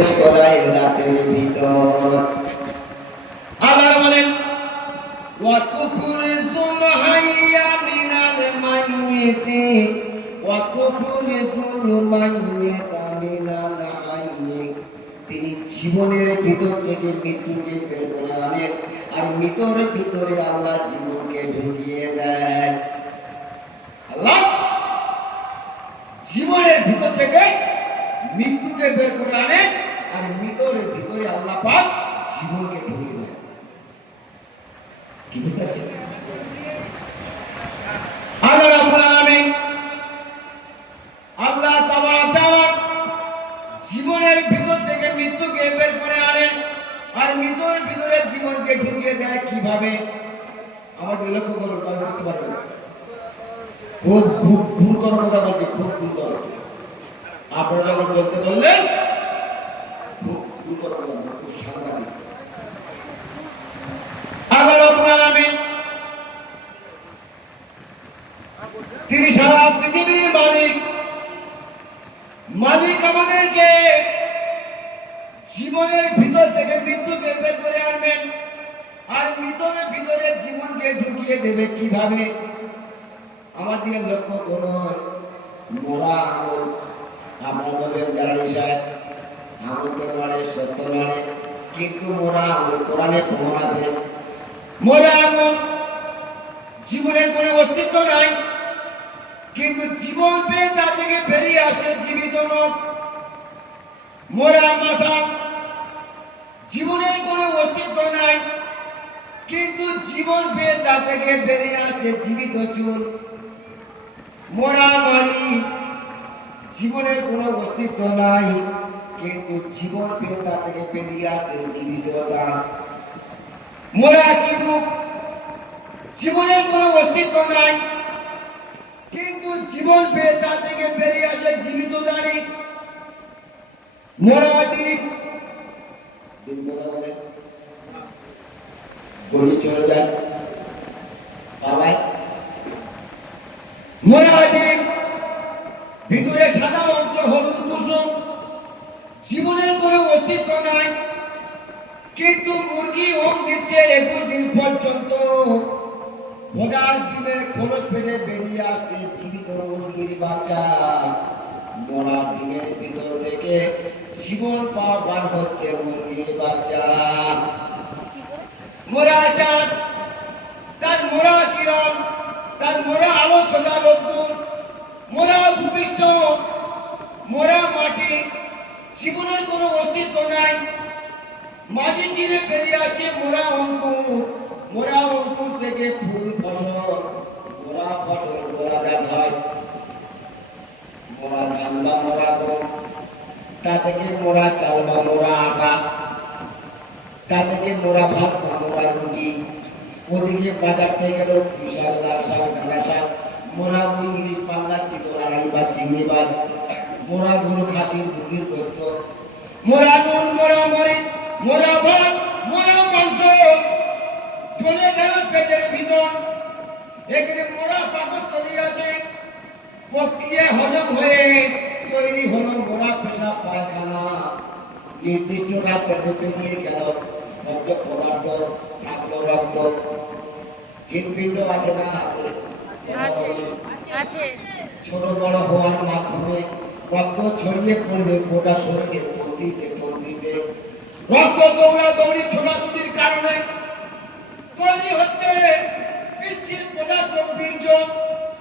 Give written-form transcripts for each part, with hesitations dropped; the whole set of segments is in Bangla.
প্রবেশ করায় রাতের ভিতর। আল্লাহ বলেন ওয়া তুখরিজুল হাইয়া মিনাল মাইয়িতি ওয়া তুখরিজুল মাইয়িতা মিনাল হাইয়্যি। তিনি জীবনের ভিতর থেকে মৃত্যুকে বের করে আনেন, আর মৃতের ভিতরে আল্লাহ জীবনকে ঢুকিয়ে দেন। আল্লাহ জীবনের ভিতর থেকে মৃত্যুকে বের করে আনেন, আর মৃতের ভিতরে আল্লাহ পাক জীবনকে ঢুকিয়ে দেন। কি বুঝতে পারছেন? আল্লাহ রাব্বুল আলামিন আল্লাহ তাবারক ওয়া তাআলা জীবনের ভিতর থেকে মৃত্যুকে বের করে আনেন, আর মৃতের ভিতরে জীবনকে ঢুকিয়ে দেয়। কিভাবে? আমাদের লক্ষ্য করুন, তাহলে বুঝতে পারবেন। খুব খুব গুরুতর কথা বলছি, খুব গুরুতর। আপনারা যখন বলতে বললেন খুব গুরুতর কথা, খুব সাংঘাতিক। আল্লাহ রাব্বুল আলামিন তিনি সারা পৃথিবীর মালিক। মালিক আমাদেরকে জীবনের ভিতর থেকে মৃত্যুকে বের করে আনবেন, আর মৃতের ভিতরে জীবনকে ঢুকিয়ে দেবে। কিভাবে? আমাদের লক্ষ্য করুন। মরা আঙুল, আপনার বলবেন জালালী সাহেব আঙুল তো নড়ে, সত্য নড়ে, কিন্তু মরা আঙুল কোরআনে প্রমাণ আছে। মরা আঙুল জীবনের কোনো অস্তিত্ব নাই, কিন্তু জীবন পেয়ে তা থেকে বেরিয়ে আসে জীবিত লোক। মরা মাথা জীবনের কোনো অস্তিত্ব নাই, কিন্তু জীবন পেয়ে তা থেকে বেরিয়ে আসে জীবিত চুল। মরা মাড়ি জীবনের কোনো অস্তিত্ব নাই, কিন্তু জীবন পেয়ে তা থেকে বেরিয়ে আসে জীবিত দাঁত। মরা চিবুক জীবনের কোনো অস্তিত্ব নাই, কিন্তু জীবন পেয়ে তা থেকে বেরিয়ে আসে জীবিত দাঁড়ি। মরা ডিম, ডিম কথা বলে গড়ি চলে যায় পালায়। মরা ডিম ভিতরে সাদা অংশ হলুদ কুসুম, জীবনের কোনো অস্তিত্ব নাই, কিন্তু মুরগি ওম দিচ্ছে 21 দিন পর্যন্ত। হঠাৎ ডিমের খোলস ফেটে বেরিয়ে আসছে জীবিত মুরগির বাচ্চা। মরা ডিমের ভিতর থেকে জীবন পাওয়া বার হচ্ছে মুরগির বাচ্চা। মরা চাঁদ, তার মরা কিরণ, তার মরা আলো ছোটা রোদ্দুর, মরা ভূপৃষ্ঠ, মরা মাটি, জীবনের কোনো অস্তিত্ব নাই। মাটি চিরে বেরিয়ে আসে মরা অঙ্কুর। মরা অঙ্কুর থেকে ফুল ফসল, মরা ফসল মরা জাত হয়। মরা ধান বা মরা গম, তা থেকে মরা চাল বা মরা আটা, তা থেকে মরা ভাত বা মরা রুটি। ওদিকে বাজার থেকে গেল বিশাল লাল শাক, ডাঁটা শাক, মরা রুই, ইলিশ, পাঙ্গা, চিতল, আড়াই বা চিংড়ি মাছ, মরা গরু, খাসি, মুরগির গোস্ত, মরা নুন, মরা মরিচ, মরা ভাত, মরা মাংস চলে গেল পেটের ভিতর। এখানে মরা পাকস্থলী আছে, প্রক্রিয়া হজম হয়ে তৈরি হলো মরা পেশাব পায়খানা। নির্দিষ্ট রাস্তাতে বেরিয়ে গেল বর্জ্য পদার্থ, থাকলো রক্ত। হৃদপিণ্ড আছে না? আছে। ছোট বড় হওয়ার মাধ্যমে রক্ত ছড়িয়ে পড়বে গোটা শরীরে, তন্ত্রীতে তন্ত্রীতে। রক্ত দৌড়াদৌড়ি ছোটাছুটির কারণে তৈরি হচ্ছে পিচ্ছিল পদার্থ, বীর্য,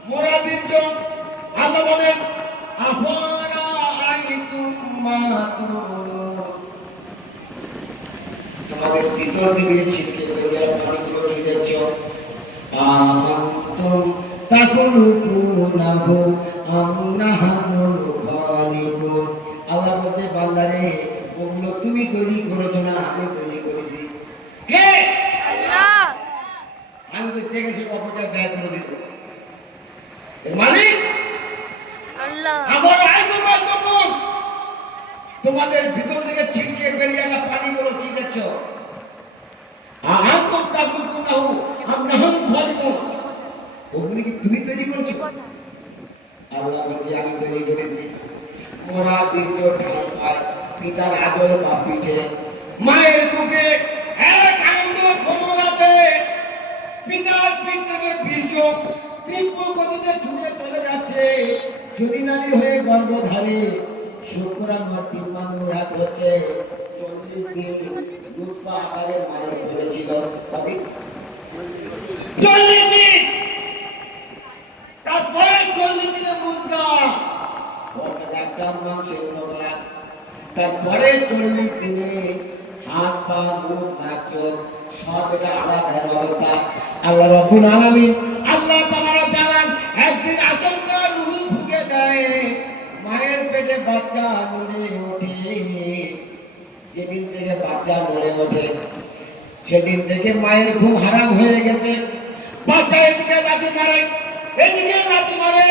মরা বীর্য। আল্লাহ বলেন আফারা আইতুম মা তুমনুন। তোমাদের ভিতর থেকে ছিটকে বেরিয়ে পানিগুলো কি দেখছো? আনতুম তাকুলুকুনাহু আম নাহনুল খালিকুন। আল্লাহ বলছে বান্দারে, ওগুলো তুমি তৈরি করেছো না, আমি তৈরি করেছি। কে? আল্লাহ। আমি তো জেগে সে অপচয় ব্যয় করে দিত। এর মালিক আল্লাহ। আবার আইতুম মাতুম, তোমাদের ভিতর থেকে ছিটকে বেরিয়ে আসা পানিগুলো কি দেখছো? আনতুম তাকুলুকুনাহু আম নাহনুল খালিকুন। ওগুলো কি তুমি তৈরি করেছো? আল্লাহ বলছে আমি তৈরি করেছি। মোরা বীর্য ঠাই পায়, পিতার আদর বা পিঠে, মায়ের বুকে এক আনন্দ ক্ষমতাতে পিতার পিঠ থেকে বীর্য তীব্র গতিতে ছুটে চলে যাচ্ছে। যদি নারী হয়ে গর্ভধারী শুক্রাণুর ডিম্বাণু এক হচ্ছে 40 দিন দুধপা আকারে মায়ের বলেছিল। 40 দিন, তারপরে 40 দিনে মুজগা অর্থাৎ একটা মাংসের নজরা, তারপরে 40 দিনে হাত পা মুখ নাক চোখ সব এটা আলাদা অবস্থা। আল্লাহ রাব্বুল আলামিন আল্লাহ তাআলা জানান একদিন আচমকা রূহ ফুঁকে দেয়, মায়ের পেটে বাচ্চা নড়ে ওঠে। যেদিন থেকে বাচ্চা নড়ে ওঠে সেদিন থেকে মায়ের ঘুম হারাম হয়ে গেছে। বাচ্চা এদিকে লাথি মারে, এদিকে লাথি মারে,